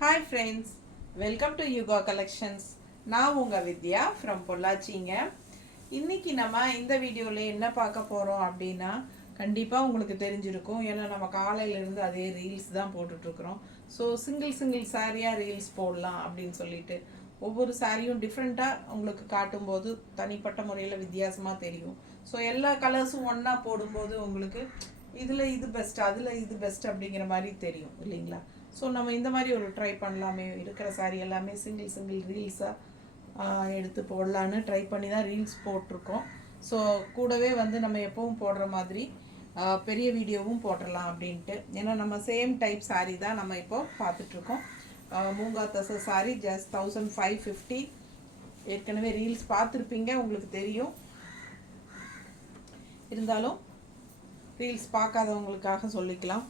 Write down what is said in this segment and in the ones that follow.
Hi friends, welcome to Yuga collections. நான் உங்கள் வித்யா from பொள்ளாச்சிங்க. இன்றைக்கி நம்ம இந்த வீடியோவில் என்ன பார்க்க போகிறோம் அப்படின்னா, கண்டிப்பாக உங்களுக்கு தெரிஞ்சிருக்கும். ஏன்னா நம்ம காலையிலேருந்து அதே ரீல்ஸ் தான் போட்டுட்ருக்குறோம். ஸோ சிங்கிள் சாரியாக ரீல்ஸ் போடலாம் அப்படின்னு சொல்லிட்டு ஒவ்வொரு சாரியும் டிஃப்ரெண்ட்டாக உங்களுக்கு காட்டும்போது தனிப்பட்ட முறையில் வித்தியாசமாக தெரியும். ஸோ எல்லா கலர்ஸும் ஒன்றா போடும்போது உங்களுக்கு இதில் இது பெஸ்ட், அதில் இது பெஸ்ட் அப்படிங்கிற மாதிரி தெரியும் இல்லைங்களா? ஸோ நம்ம இந்த மாதிரி ஒரு ட்ரை பண்ணலாமே, இருக்கிற சாரி எல்லாமே சிங்கிள் ரீல்ஸாக எடுத்து போடலான்னு ட்ரை பண்ணி தான் ரீல்ஸ் போட்டிருக்கோம். ஸோ கூடவே வந்து நம்ம எப்பவும் போடுற மாதிரி பெரிய வீடியோவும் போட்டுடலாம் அப்படின்ட்டு. ஏன்னா நம்ம சேம் டைப் சாரீ தான் நம்ம இப்போ பார்த்துட்ருக்கோம். மூங்கா தசை சாரீ ஜஸ்ட் 1550. ஏற்கனவே ரீல்ஸ் பார்த்துருப்பீங்க, உங்களுக்கு தெரியும். இருந்தாலும் ரீல்ஸ் பார்க்காதவங்களுக்காக சொல்லிக்கலாம்.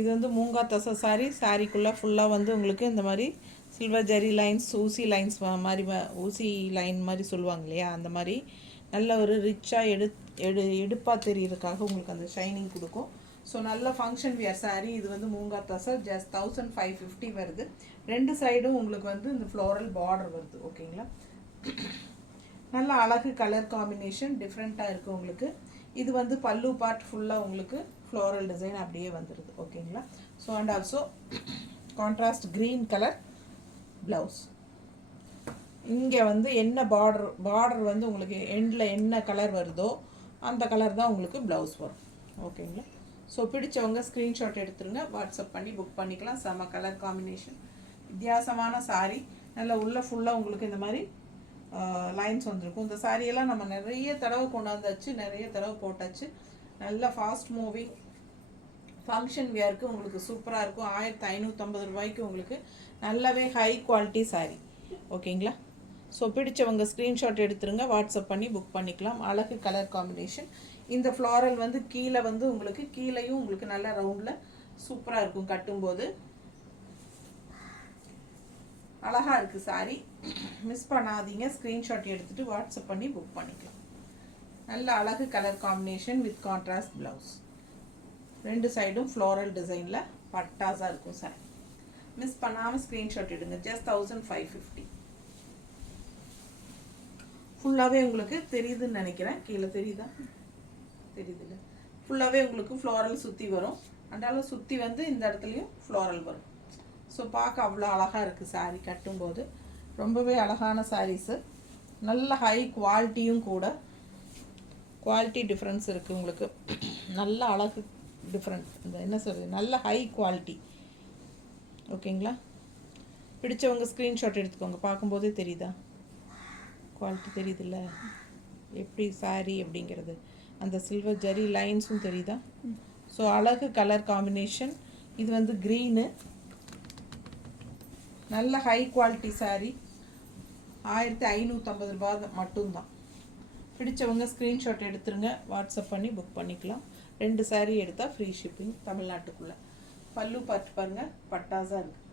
இது வந்து மூங்கா தசை சாரீக்குள்ளே ஃபுல்லாக வந்து உங்களுக்கு இந்த மாதிரி சில்வர் ஜெரி லைன்ஸ், ஊசி லைன்ஸ் மாதிரி ஊசி லைன் மாதிரி சொல்லுவாங்க இல்லையா, அந்த மாதிரி நல்ல ஒரு ரிச்சாக எடுப்பாக தெரிகிறதுக்காக உங்களுக்கு அந்த ஷைனிங் கொடுக்கும். ஸோ நல்ல ஃபங்க்ஷன் வியர் சாரீ. இது வந்து மூங்கா தசை ஜஸ்ட் 1550 வருது. ரெண்டு சைடும் உங்களுக்கு வந்து இந்த ஃப்ளோரல் பார்டர் வருது. ஓகேங்களா? நல்ல அழகு கலர் காம்பினேஷன் டிஃப்ரெண்ட்டாக இருக்குது உங்களுக்கு. இது வந்து பல்லு பார்ட் ஃபுல்லாக உங்களுக்கு ஃப்ளோரல் டிசைன் அப்படியே வந்துடுது. ஓகேங்களா? So and also contrast green colour blouse. இங்கே வந்து என்ன பார்டர் வந்து உங்களுக்கு எண்டில் என்ன கலர் வருதோ அந்த கலர் தான் உங்களுக்கு ப்ளவுஸ் வரும். ஓகேங்களா? ஸோ பிடிச்சவங்க ஸ்க்ரீன்ஷாட் எடுத்துருங்க, வாட்ஸ்அப் பண்ணி புக் பண்ணிக்கலாம். செம கலர் காம்பினேஷன், வித்தியாசமான சாரீ. நல்லா உள்ள ஃபுல்லாக உங்களுக்கு இந்த மாதிரி லைன்ஸ் வந்துருக்கும். இந்த சாரியெல்லாம் நம்ம நிறைய தடவை கொண்டாந்தாச்சு, நிறைய தடவை போட்டாச்சு. நல்லா ஃபாஸ்ட் மூவிங் ஃபங்க்ஷன் வியருக்கு உங்களுக்கு சூப்பராக இருக்கும். 1550 ரூபாய்க்கு உங்களுக்கு நல்லாவே ஹை குவாலிட்டி சாரீ. ஓகேங்களா? ஸோ பிடிச்சவங்க ஸ்க்ரீன்ஷாட் எடுத்துருங்க, வாட்ஸ்அப் பண்ணி புக் பண்ணிக்கலாம். அழகு கலர் காம்பினேஷன். இந்த ஃப்ளாரல் வந்து கீழே வந்து உங்களுக்கு கீழேயும் உங்களுக்கு நல்லா ரவுண்டில் சூப்பராக இருக்கும். கட்டும்போது அழகாக இருக்குது சாரீ. மிஸ் பண்ணாதீங்க, ஸ்க்ரீன்ஷாட் எடுத்துகிட்டு வாட்ஸ்அப் பண்ணி புக் பண்ணிக்கலாம். நல்ல அழகு colour combination with contrast blouse. ரெண்டு சைடும் ஃப்ளோரல் டிசைனில் பட்டாஸாக இருக்கும் சார். மிஸ் பண்ணாமல் ஸ்க்ரீன்ஷாட் எடுங்க. ஜஸ்ட் 1550. ஃபுல்லாகவே உங்களுக்கு தெரியுதுன்னு நினைக்கிறேன். கீழே தெரியுதா? தெரியுதுல்ல? ஃபுல்லாகவே உங்களுக்கு ஃப்ளோரல் சுற்றி வரும். அண்டாலும் சுற்றி வந்து இந்த இடத்துலையும் ஃப்ளோரல் வரும். ஸோ பார்க்க அவ்வளோ அழகாக இருக்குது சாரீ. கட்டும்போது ரொம்பவே அழகான சாரீஸு. நல்ல ஹை குவாலிட்டியும் கூட. குவாலிட்டி டிஃப்ரென்ஸ் இருக்குது உங்களுக்கு. நல்ல அழகு டிஃப்ரெண்ட், இந்த என்ன சொல்கிறது, நல்ல ஹை குவாலிட்டி. ஓகேங்களா? பிடிச்சவங்க ஸ்க்ரீன்ஷாட் எடுத்துக்கோங்க. பார்க்கும்போதே தெரியுதா குவாலிட்டி? தெரியுதுல்ல எப்படி சாரீ அப்படிங்கிறது? அந்த சில்வர் ஜெரி லைன்ஸும் தெரியுதா? ஸோ அழகு கலர் காம்பினேஷன். இது வந்து க்ரீனு. நல்ல ஹை குவாலிட்டி சாரீ. 1550 ரூபாய் மட்டும்தான். பிடிச்சவங்க ஸ்க்ரீன்ஷாட் எடுத்துருங்க, வாட்ஸ்அப் பண்ணி புக் பண்ணிக்கலாம். 2 சாரீ எடுத்தால் ஃப்ரீ ஷிப்பிங் தமிழ்நாட்டுக்குள்ளே. பல்லு பார்ட் பாருங்கள், பட்டாஸாக இருக்குது.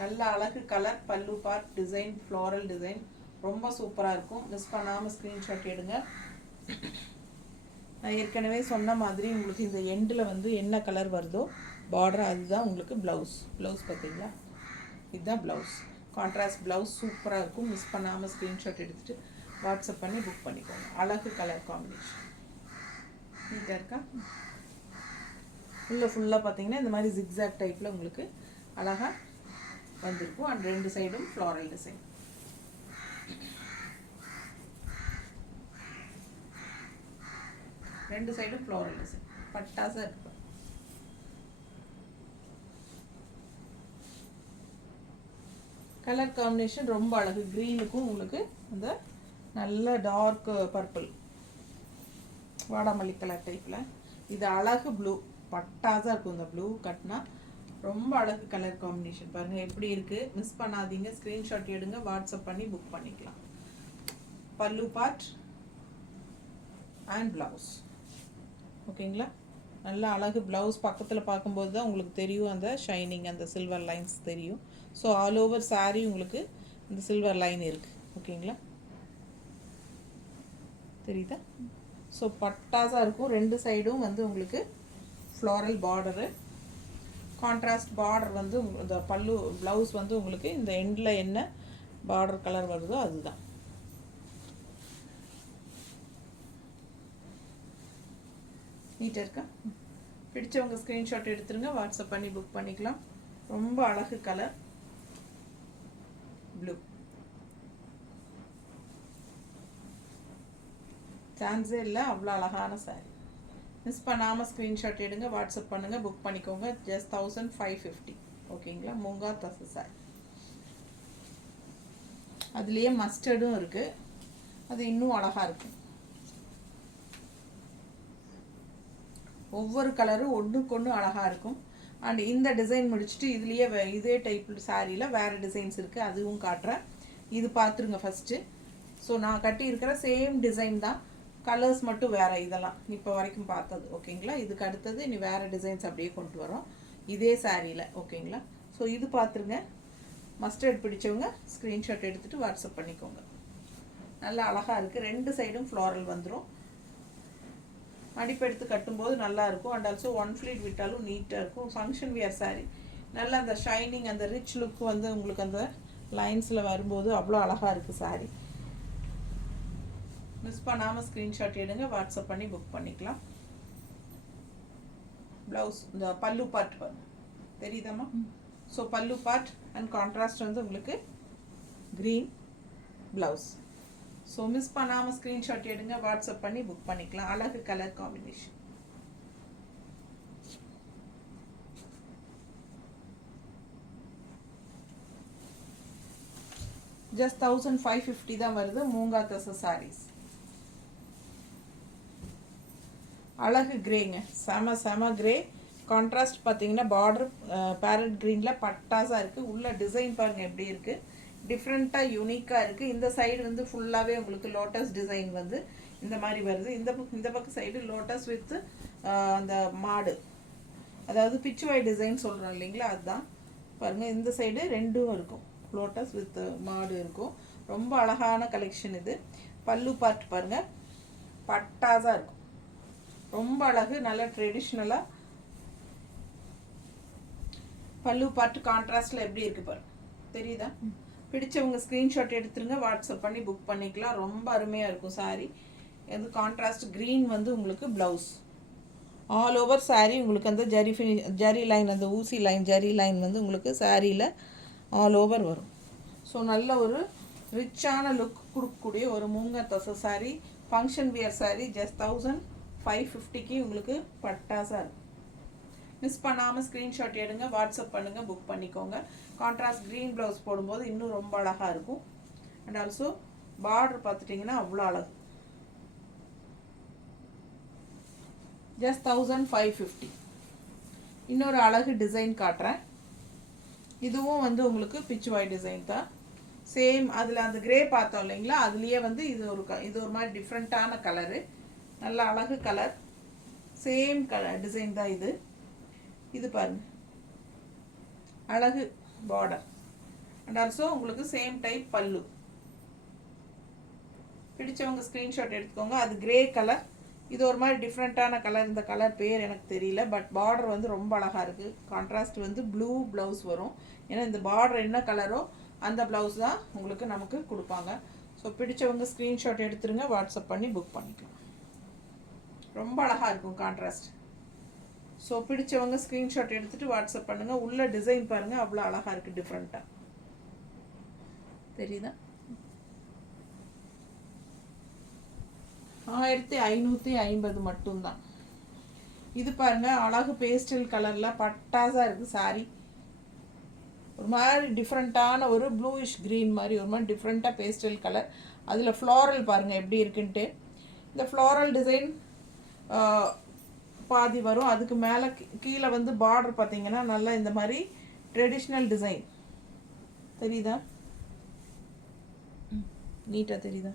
நல்ல அழகு கலர் பல்லு பார்ட் டிசைன், ஃப்ளோரல் டிசைன் ரொம்ப சூப்பராக இருக்கும். மிஸ் பண்ணாமல் ஸ்க்ரீன்ஷாட் எடுங்க. நான் ஏற்கனவே சொன்ன மாதிரி உங்களுக்கு இந்த எண்டில் வந்து என்ன கலர் வருதோ பார்டர், அதுதான் உங்களுக்கு ப்ளவுஸ். பார்த்தீங்களா? இதுதான் ப்ளவுஸ். கான்ட்ராஸ்ட் ப்ளவுஸ் சூப்பராக இருக்கும். மிஸ் பண்ணாமல் ஸ்க்ரீன்ஷாட் எடுத்துகிட்டு வாட்ஸ்அப் பண்ணி புக் பண்ணிக்கோங்க. அழகு கலர் காம்பினேஷன் நீட்டாக இருக்கா? ஃபுல்லாக பார்த்தீங்கன்னா இந்த மாதிரி ஜிக்ஸாக் டைப்பில் உங்களுக்கு அழகாக வந்திருக்கும். அண்ட் ரெண்டு சைடும் ஃப்ளாரல் டிசைன். ரெண்டு சைடும் ஃப்ளாரல் டிசைன் பட்டாஸாக இருக்கும். கலர் காம்பினேஷன் ரொம்ப அழகு. க்ரீனுக்கும் உங்களுக்கு அந்த நல்ல டார்க் பர்பிள் வாடாமல்லி கலர் டைப்பில். இது அழகு ப்ளூ, பட்டாஸாக இருக்கும். இந்த ப்ளூ கட்டினா ரொம்ப அழகு கலர் காம்பினேஷன். பாருங்கள் எப்படி இருக்குது. மிஸ் பண்ணாதீங்க, ஸ்க்ரீன்ஷாட் எடுங்க, வாட்ஸ்அப் பண்ணி புக் பண்ணிக்கலாம். பல்லு பார்ட் அண்ட் ப்ளவுஸ். ஓகேங்களா? நல்ல அழகு ப்ளவுஸ். பக்கத்தில் பார்க்கும்போது தான் உங்களுக்கு தெரியும் அந்த ஷைனிங், அந்த சில்வர் லைன்ஸ் தெரியும். ஸோ ஆல் ஓவர் சாரீ உங்களுக்கு இந்த சில்வர் லைன் இருக்குது. ஓகேங்களா? தெரியுதா? ஸோ பட்டாஸாக இருக்கும். ரெண்டு சைடும் வந்து உங்களுக்கு ஃப்ளாரல் பார்டரு. கான்ட்ராஸ்ட் பார்டர் வந்து இந்த பல்லு ப்ளவுஸ் வந்து உங்களுக்கு இந்த எண்டில் என்ன பார்டர் கலர் வருதோ அதுதான். நீட்டாக இருக்கா? பிடிச்சவங்க ஸ்க்ரீன்ஷாட் எடுத்துருங்க, வாட்ஸ்அப் பண்ணி புக் பண்ணிக்கலாம். ரொம்ப அழகு கலர் ப்ளூ. சான்ஸே இல்லை, அவ்வளோ அழகான சாரீ. மிஸ் பண்ணாமல் ஸ்க்ரீன்ஷாட் எடுங்க, வாட்ஸ்அப் பண்ணுங்கள், புக் பண்ணிக்கோங்க. ஜஸ்ட் 1550. ஓகேங்களா? மூங்கா தசை சாரி. அதுலேயே மஸ்டர்டும் இருக்குது, அது இன்னும் அழகாக இருக்குது. ஒவ்வொரு கலரும் ஒன்றுக்கு ஒன்று அழகாக இருக்கும். அண்ட் இந்த டிசைன் முடிச்சுட்டு இதுலேயே இதே டைப் சாரியில் வேறு டிசைன்ஸ் இருக்குது, அதுவும் காட்டுறேன். இது பார்த்துருங்க ஃபஸ்ட்டு. ஸோ நான் கட்டியிருக்கிற சேம் டிசைன் தான், கலர்ஸ் மட்டும் வேறு. இதெல்லாம் இப்போ வரைக்கும் பார்த்தது. ஓகேங்களா? இதுக்கு அடுத்தது இனி வேறு டிசைன்ஸ் அப்படியே கொண்டு வரோம் இதே சாரியில். ஓகேங்களா? ஸோ இது பார்த்துருங்க. மஸ்டர்ட் பிடிச்சவங்க ஸ்க்ரீன்ஷாட் எடுத்துகிட்டு வாட்ஸ்அப் பண்ணிக்கோங்க. நல்லா அழகாக இருக்குது. ரெண்டு சைடும் ஃப்ளாரல் வந்துடும். அடிப்பெடுத்து கட்டும்போது நல்லாயிருக்கும். அண்ட் ஆல்சோ ஒன் ஃப்ளீட் விட்டாலும் நீட்டாக இருக்கும். Function wear sari. நல்லா அந்த ஷைனிங், அந்த ரிச் லுக் வந்து உங்களுக்கு அந்த லைன்ஸில் வரும்போது அவ்வளோ அழகாக இருக்குது சாரீ. மிஸ் பண்ணாமல் ஸ்க்ரீன்ஷாட் எடுங்க, வாட்ஸ்அப் பண்ணி புக் பண்ணிக்கலாம். ப்ளவுஸ் இந்த பல்லு பார்ட் தெரியுதாம்மா? ஸோ பல்லு பார்ட் அண்ட் கான்ட்ராஸ்ட் வந்து உங்களுக்கு க்ரீன் ப்ளவுஸ். ஸோ மிஸ் பண்ணாமல் ஸ்க்ரீன்ஷாட் எடுங்க, வாட்ஸ்அப் பண்ணி புக் பண்ணிக்கலாம். அழகு கலர் காம்பினேஷன். ஜஸ்ட் 1550 தான் வருது. மூங்கா தசை சாரீஸ். அழகு கிரேங்க, செம கிரே. கான்ட்ராஸ்ட் பார்த்தீங்கன்னா பார்டர் பேரட் க்ரீனில் பட்டாஸாக இருக்குது. உள்ள டிசைன் பாருங்கள் எப்படி இருக்குது, டிஃப்ரெண்ட்டாக யூனிக்காக இருக்குது. இந்த சைடு வந்து ஃபுல்லாகவே உங்களுக்கு லோட்டஸ் டிசைன் வந்து இந்த மாதிரி வருது. இந்த பக்கம் சைடு லோட்டஸ் வித் அந்த மாடு, அதாவது பிச்சுவாய் டிசைன் சொல்கிறோம் இல்லைங்களா, அதுதான் பாருங்கள். இந்த சைடு ரெண்டும் இருக்கும், லோட்டஸ் வித் மாடு இருக்கும். ரொம்ப அழகான கலெக்ஷன் இது. பல்லு பார்ட் பாருங்கள், பட்டாஸாக இருக்கும். ரொம்ப அழகு, நல்ல ட்ரெடிஷ்னலாக பல்லு பார்ட் கான்ட்ராஸ்டில் எப்படி இருக்குது பாருங்க, தெரியுதா? பிடிச்சவங்க ஸ்க்ரீன்ஷாட் எடுத்துருங்க, வாட்ஸ்அப் பண்ணி புக் பண்ணிக்கலாம். ரொம்ப அருமையாக இருக்கும் சாரீ. இது கான்ட்ராஸ்ட் க்ரீன் வந்து உங்களுக்கு ப்ளவுஸ். ஆல் ஓவர் சாரீ உங்களுக்கு அந்த ஜரி லைன், அந்த ஊசி லைன் ஜரி லைன் வந்து உங்களுக்கு சாரியில் ஆல் ஓவர் வரும். ஸோ நல்ல ஒரு ரிச்சான லுக் கொடுக்கக்கூடிய ஒரு மூங்கா தசை sari, function wear sari. Just 1550க்கு உங்களுக்கு பட்டாஸாக இருக்கும். மிஸ் பண்ணாமல் ஸ்க்ரீன்ஷாட் எடுங்க, வாட்ஸ்அப் பண்ணுங்கள், புக் பண்ணிக்கோங்க. கான்ட்ராஸ்ட் க்ரீன் ப்ளவுஸ் போடும்போது இன்னும் ரொம்ப அழகாக இருக்கும். அண்ட் ஆல்சோ பார்டர் பார்த்துட்டிங்கன்னா அவ்வளோ அழகு. ஜஸ்ட் 1550. இன்னொரு அழகு டிசைன் காட்டுறேன். இதுவும் வந்து உங்களுக்கு பிச்சுவாய் டிசைன் தான். சேம் அதில் அந்த கிரே பார்த்தோம் இல்லைங்களா, அதுலேயே வந்து இது ஒரு மாதிரி டிஃப்ரெண்ட்டான கலரு. நல்ல அழகு கலர். சேம் கலர் டிசைன் தான் இது. இது பாருங்க, அழகு பார்டர். அண்ட் ஆல்சோ உங்களுக்கு சேம் டைப் பல்லு. பிடிச்சவங்க ஸ்க்ரீன்ஷாட் எடுத்துக்கோங்க. அது கிரே கலர், இது ஒரு மாதிரி டிஃப்ரெண்ட்டான கலர். இந்த கலர் பேர் எனக்கு தெரியல, பட் பார்டர் வந்து ரொம்ப அழகாக இருக்குது. கான்ட்ராஸ்ட் வந்து ப்ளூ ப்ளவுஸ் வரும். ஏன்னா இந்த பார்டர் என்ன கலரோ அந்த ப்ளவுஸ் தான் உங்களுக்கு நமக்கு கொடுப்பாங்க. ஸோ பிடிச்சவங்க ஸ்க்ரீன்ஷாட் எடுத்துருங்க, வாட்ஸ்அப் பண்ணி புக் பண்ணிக்கலாம். ரொம்ப அழகாக இருக்கும் கான்ட்ராஸ்ட். ஸோ பிடிச்சவங்க ஸ்க்ரீன்ஷாட் எடுத்துகிட்டு வாட்ஸ்அப் பண்ணுங்கள். உள்ள டிசைன் பாருங்கள், அவ்வளோ அழகாக இருக்குது, டிஃப்ரெண்ட்டாக தெரியுதா? 1550 மட்டும்தான். இது பாருங்கள், அழகு பேஸ்டல் கலரில் பட்டாஸாக இருக்குது சாரீ. ஒரு மாதிரி டிஃப்ரெண்ட்டான ஒரு ப்ளூயிஷ் க்ரீன் மாதிரி ஒரு மாதிரி டிஃப்ரெண்ட்டாக பேஸ்டல் கலர். அதில் ஃப்ளாரல் பாருங்கள் எப்படி இருக்குன்ட்டு. இந்த ஃப்ளாரல் டிசைன் பாதி வரும். அதுக்கு மேலே கீழே வந்து பார்டர் பார்த்தீங்கன்னா நல்லா இந்த மாதிரி ட்ரெடிஷ்னல் டிசைன் தெரியுதா? நீட்டாக தெரியுதா?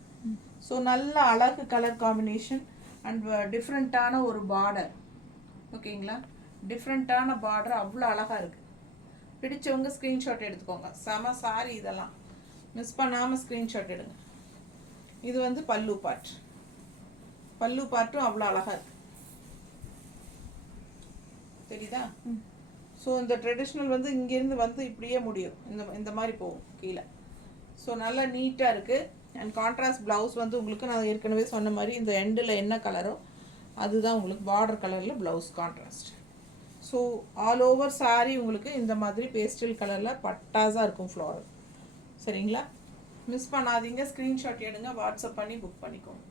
ஸோ நல்ல அழகு கலர் காம்பினேஷன் அண்ட் டிஃப்ரெண்ட்டான ஒரு பார்டர். ஓகேங்களா? டிஃப்ரெண்ட்டான பார்டர் அவ்வளோ அழகாக இருக்குது. பிடிச்சவங்க ஸ்க்ரீன்ஷாட் எடுத்துக்கோங்க. செம சாரி இதெல்லாம். மிஸ் பண்ணாமல் ஸ்க்ரீன்ஷாட் எடுங்க. இது வந்து பல்லு பார்ட். பல்லு பார்ட்டும் அவ்வளோ அழகாக இருக்குது, தெரியுதா? ஸோ இந்த ட்ரெடிஷ்னல் வந்து இங்கேருந்து வந்து இப்படியே முடியும், இந்த மாதிரி போகும் கீழே. ஸோ நல்லா நீட்டாக இருக்குது. அண்ட் கான்ட்ராஸ்ட் ப்ளவுஸ் வந்து உங்களுக்கு நான் ஏற்கனவே சொன்ன மாதிரி இந்த எண்டில் என்ன கலரோ அதுதான் உங்களுக்கு பார்டர் கலரில் blouse contrast. So all over sari உங்களுக்கு இந்த மாதிரி பேஸ்டல் கலரில் பட்டாஸாக இருக்கும் ஃப்ளோரல். சரிங்களா? மிஸ் பண்ணாதீங்க, ஸ்க்ரீன்ஷாட் எடுங்க, வாட்ஸ்அப் பண்ணி புக் பண்ணிக்கோங்க.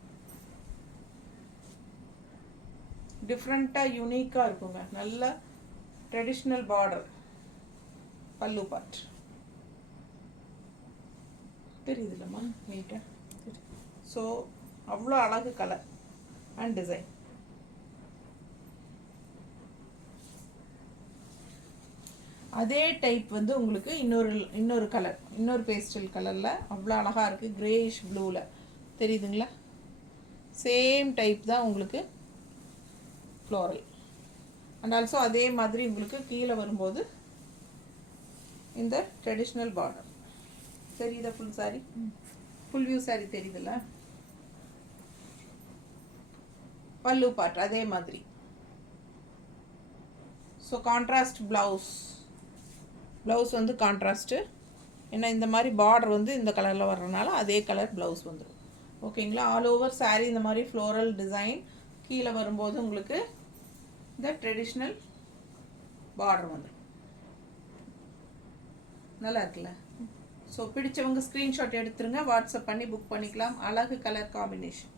டிஃப்ரெண்ட்டாக யூனிக்காக இருக்குங்க. நல்ல ட்ரெடிஷ்னல் பார்டர் பல்லு பார்ட் தெரியுதுல்லம்மா நீட்டாக. ஸோ அவ்வளோ அழகு கலர் அண்ட் டிசைன். அதே டைப் வந்து உங்களுக்கு இன்னொரு கலர், இன்னொரு பேஸ்டல் கலரில் அவ்வளோ அழகாக இருக்குது, கிரேயிஷ் ப்ளூவில் தெரியுதுங்களா? சேம் டைப் தான் உங்களுக்கு ஃப்ளோரல். அண்ட் ஆல்சோ அதே மாதிரி உங்களுக்கு கீழே வரும்போது இந்த ட்ரெடிஷ்னல் பார்டர் தெரியுதா? Full sorry, full view sorry தெரியுதுல்ல? பல்லு பார்ட் அதே மாதிரி. ஸோ கான்ட்ராஸ்ட் ப்ளவுஸ் வந்து கான்ட்ராஸ்ட்டு. ஏன்னா இந்த மாதிரி பார்டர் வந்து இந்த கலரில் வர்றதுனால அதே கலர் ப்ளவுஸ் வந்துடும். ஓகேங்களா? ஆல் ஓவர் சாரீ இந்த மாதிரி ஃப்ளோரல் டிசைன். கீழே வரும்போது உங்களுக்கு இந்த ட்ரெடிஷ்னல் பார்டர் வந்துடும். நல்லா இருக்குல்ல? ஸோ பிடிச்சவங்க ஸ்க்ரீன்ஷாட் எடுத்துருங்க, வாட்ஸ்அப் பண்ணி புக் பண்ணிக்கலாம். அழகு கலர் காம்பினேஷன்,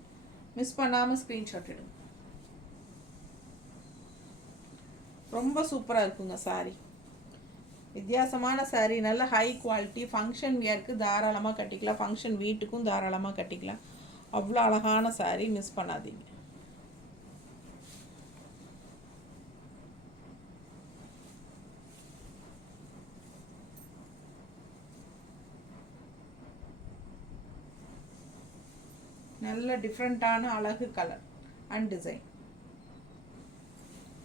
மிஸ் பண்ணாமல் ஸ்க்ரீன்ஷாட் எடுங்க. ரொம்ப சூப்பராக இருக்குங்க சாரீ. வித்தியாசமான சாரீ, நல்ல ஹை குவாலிட்டி. ஃபங்க்ஷன் வியருக்கு தாராளமாக கட்டிக்கலாம், ஃபங்க்ஷன் வீட்டுக்கும் தாராளமாக கட்டிக்கலாம். அவ்வளோ அழகான சாரீ, மிஸ் பண்ணாதீங்க. நல்ல டிஃப்ரெண்ட்டான அழகு கலர் அண்ட் டிசைன்.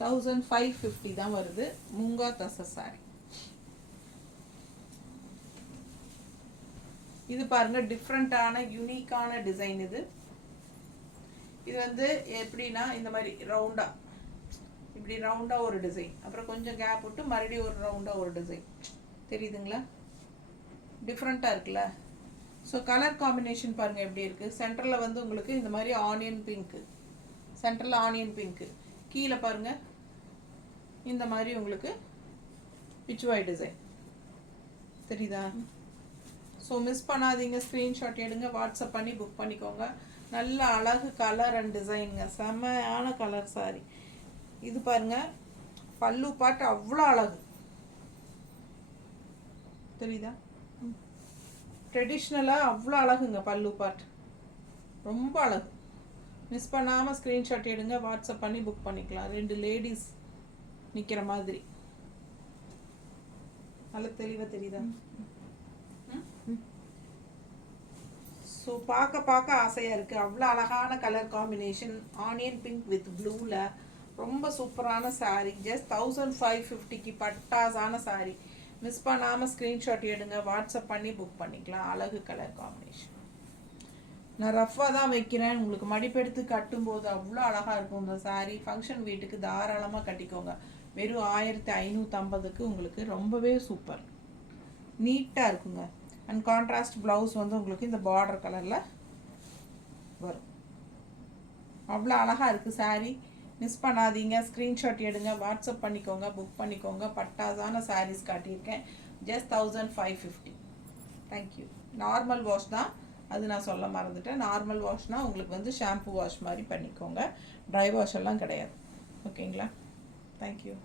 1550 தான் வருது. மூங்கா தசை சாரி. இது பாருங்க, டிஃப்ரெண்ட்டான யூனிக்கான டிசைன். இது வந்து எப்படின்னா இந்த மாதிரி ரவுண்டாக, இப்படி ரவுண்டாக ஒரு டிசைன், அப்புறம் கொஞ்சம் கேப் விட்டு மறுபடியும் ஒரு ரவுண்டாக ஒரு டிசைன். தெரியுதுங்களா? டிஃப்ரெண்ட்டாக இருக்குல்ல? ஸோ கலர் காம்பினேஷன் பாருங்கள் எப்படி இருக்குது. சென்டரில் வந்து உங்களுக்கு இந்த மாதிரி ஆனியன் பிங்க்கு, சென்டரில் ஆனியன் பிங்க்கு, கீழே பாருங்கள் இந்த மாதிரி உங்களுக்கு பிச்சுவாய் டிசைன். தெரியுதா? ஸோ மிஸ் பண்ணாதீங்க, ஸ்க்ரீன்ஷாட் எடுங்க, வாட்ஸ்அப் பண்ணி புக் பண்ணிக்கோங்க. நல்ல அழகு கலர் அண்ட் டிசைனுங்க, செம்மையான கலர் சாரி. இது பாருங்கள், பல்லு பாட்டு அவ்வளோ அழகு. தெரியுதா? ட்ரெடிஷ்னலாக அவ்வளோ அழகுங்க பல்லு பார்ட், ரொம்ப அழகு. மிஸ் பண்ணாமல் ஸ்க்ரீன்ஷாட் எடுங்க, வாட்ஸ்அப் பண்ணி புக் பண்ணிக்கலாம். 2 லேடிஸ் நிற்கிற மாதிரி நல்ல தெளிவாக தெரியுதா? ஸோ பார்க்க ஆசையாக இருக்குது. அவ்வளோ அழகான colour combination, onion pink with ப்ளூவில் ரொம்ப சூப்பரான சாரீ. ஜஸ்ட் 1550க்கு பட்டாஸான சாரீ. மிஸ் பண்ணாமல் ஸ்க்ரீன்ஷாட் எடுங்க, வாட்ஸ்அப் பண்ணி புக் பண்ணிக்கலாம். அழகு கலர் காம்பினேஷன். நான் ரஃப்பாக தான் வைக்கிறேன், உங்களுக்கு மடிப்பெடுத்து கட்டும்போது அவ்வளோ அழகாக இருக்கும் இந்த சாரீ. ஃபங்க்ஷன் வீட்டுக்கு தாராளமாக கட்டிக்கோங்க. வெறும் 1550க்கு உங்களுக்கு ரொம்பவே சூப்பர் நீட்டாக இருக்குங்க. அண்ட் கான்ட்ராஸ்ட் ப்ளவுஸ் வந்து உங்களுக்கு இந்த பார்டர் கலரில் வரும். அவ்வளோ அழகாக இருக்குது சாரீ. மிஸ் பண்ணாதீங்க, ஸ்க்ரீன்ஷாட் எடுங்க, வாட்ஸ்அப் பண்ணிக்கோங்க, புக் பண்ணிக்கோங்க. பட்டாஸான சாரீஸ் காட்டியிருக்கேன். ஜஸ்ட் 1550. தேங்க்யூ. நார்மல் வாஷ் தான், அது நான் சொல்ல மறந்துட்டேன். நார்மல் வாஷ்னால் உங்களுக்கு வந்து ஷாம்பு வாஷ் மாதிரி பண்ணிக்கோங்க, ட்ரை வாஷ் எல்லாம் கிடையாது. ஓகேங்களா? தேங்க்யூ.